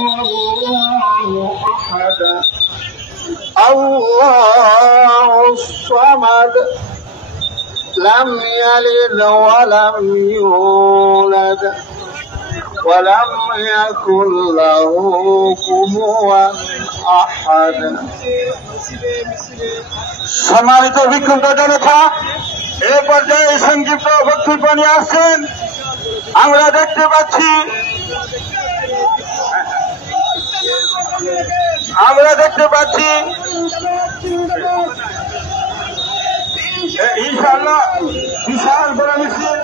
الله أحد الله الصمد لم يلد ولم يولد ولم يكن له كفوا أحد। সম্মানিত বিক্ষুব্ধ জনতা, এ পর্যায়ে সংক্ষিপ্ত বক্তব্য নিয়ে আসছেন। আমরা দেখতে পাচ্ছি ইনশাআল্লাহ বিশাল বড় মিছিল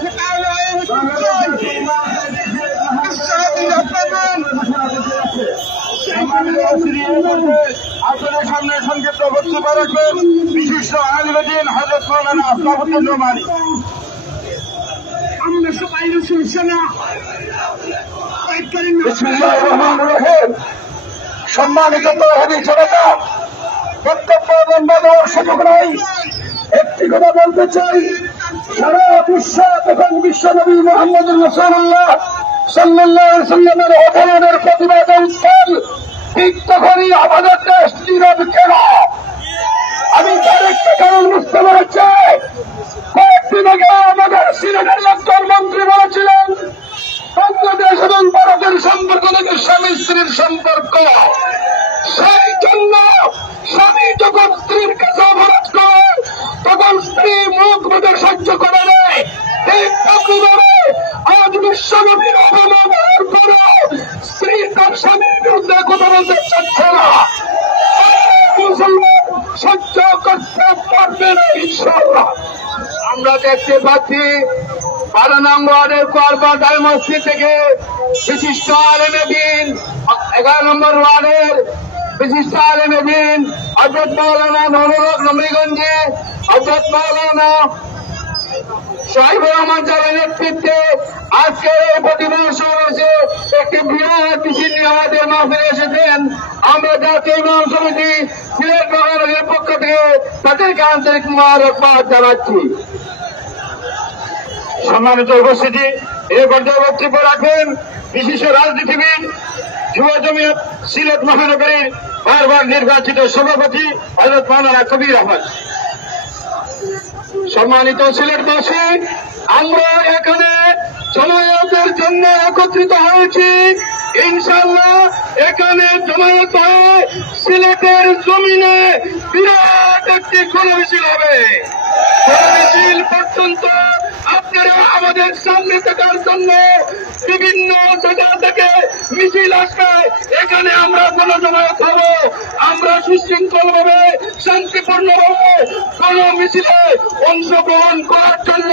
আপনাদের সামনে সংক্ষিপ্ত বক্তব্য রাখবেন বিশিষ্ট আলিমুদ্দিন হযরত মাওলানা আফতাবউদ্দিন নোমানী। আমরা সবাই রসুল সাল্লাল্লাহু বিসমিল্লাহির রহমানির রহিম। সম্মানিত তৌহিদি জনতা, বক্তব্য বন্ধ দেওয়ার সুযোগ নাই। একটি কথা বলতে চাই, সারা বিশ্ব তখন বিশ্বনবী মুহাম্মদুর রাসূলুল্লাহ সাল্লাল্লাহু আলাইহি ওয়াসাল্লামের অবদানের প্রতিবাদ উত্থান, ঠিক তখনই আমাদের দেশ নীরব কেন? আমি তার একটা কারণ বুঝতে পেরেছি। কয়েকদিন আগে আমাদের সিলেটের একজন মন্ত্রী বলেছিলেন বাংলাদেশ এবং ভারতের সম্পর্ক নাকি স্বামী স্ত্রীর সম্পর্ক। সেই জন্য স্বামী যখন স্ত্রীর কাছে অপরাধ করে তখন স্ত্রী মুখ বুঝে সহ্য করে নেয়। ঠিক তেমনিভাবে আজ বিশ্বনবীর অবমান হওয়ার পরে স্ত্রী তার স্বামীর বিরুদ্ধে কথা বলতে চাচ্ছে না। মুসলমান সহ্য করতে পারবে না ইনশাআল্লাহ। আমরা দেখতে পাচ্ছি 12 নং ওয়ার্ডের করবাদাই মসজিদ থেকে বিশিষ্ট আলেমে দ্বীন, 11 নম্বর ওয়ার্ডের বিশিষ্ট আলেমে দ্বীন হযরত মাওলানা নুরুল নবীগঞ্জে হযরত মাওলানা শহীদুর রহমান সাহেবের নেতৃত্বে আজকে এই প্রতিবাদ সমাবেশে একটি বৃহৎ মিছিল নিয়ে আমাদের মাহফিলে এসেছেন। আমরা জাতীয় ইমাম সমিতি সিলেট মহানগরের পক্ষ থেকে তাদেরকে আন্তরিক মোবারকবাদ জানাচ্ছি। সম্মানিত উপস্থিতি, এই পর্যায়ে বক্তব্য রাখবেন বিশিষ্ট রাজনীতিবিদ, যুব জমিয়ত সিলেট মহানগরীর বারবার নির্বাচিত সভাপতি হযরত মাওলানা কবির আহমদ। সম্মানিত সিলেটবাসী, আমরা এখানে জমায়েতের জন্য একত্রিত হয়েছি। ইনশাআল্লাহ এখানে জমায়েত হয়ে সিলেটের জমিনে বিরাট একটি গণমিছিল হবে। গণমিছিল পর্যন্ত আপনারা আমাদের সামনে থাকার জন্য বিভিন্ন জায়গা থেকে মিছিল আসবে। এখানে আমরা গণজমায়েত হব। আমরা সুশৃঙ্খল ভাবে শান্তিপূর্ণভাবে কোন মিছিলে অংশগ্রহণ করার জন্য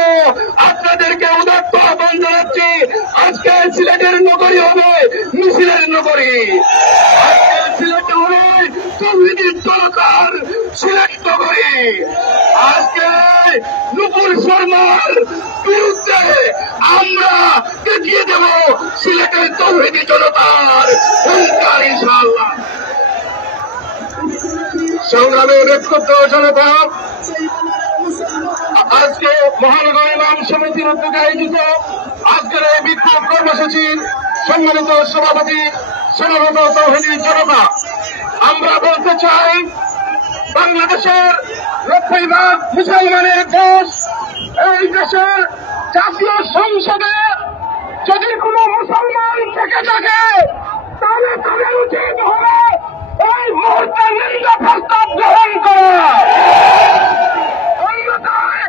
আপনাদেরকে উদাত্ত আহ্বান জানাচ্ছি। আজকে সিলেটের নগরী হবে মিছিলের নগরী। আজকে সিলেট হবে তৌহিদি জনতার সিলেট নগরী। আজকে নুপুর শর্মার বিরুদ্ধে আমরা দেখিয়ে দেব সিলেটের তৌহিদি জনতার হুঙ্কার ইনশাআল্লাহ। সংগ্রামে ব্যক্তিগত জনতা, আজকে মহানগর ইমাম সমিতির উদ্যোগে আয়োজিত আজকের এই বিক্ষোভ কর্মসূচির সম্মানিত সভাপতি সমবেত তৌহিদি জনতা, আমরা বলতে চাই বাংলাদেশের 90% মুসলমানের দেশ। এই দেশের জাতীয় সংসদে যদি কোন মুসলমান থেকে থাকে তাহলে তাদের উচিত হবে এই মুহূর্তে নিন্দা প্রস্তাব গ্রহণ করা। অন্যথায়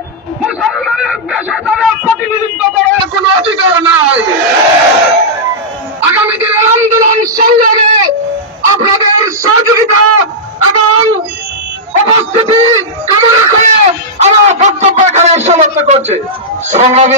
মুসলমানের দেশে তাদের প্রতিনিধিত্ব করার কোন অধিকার নাই। আগামী দিনের আন্দোলন সংগ্রামে আপনাদের সহযোগিতা এবং উপস্থিতি কামনা করে আমার বক্তব্য এখানে সমাপ্ত করছে। সংগ্রামী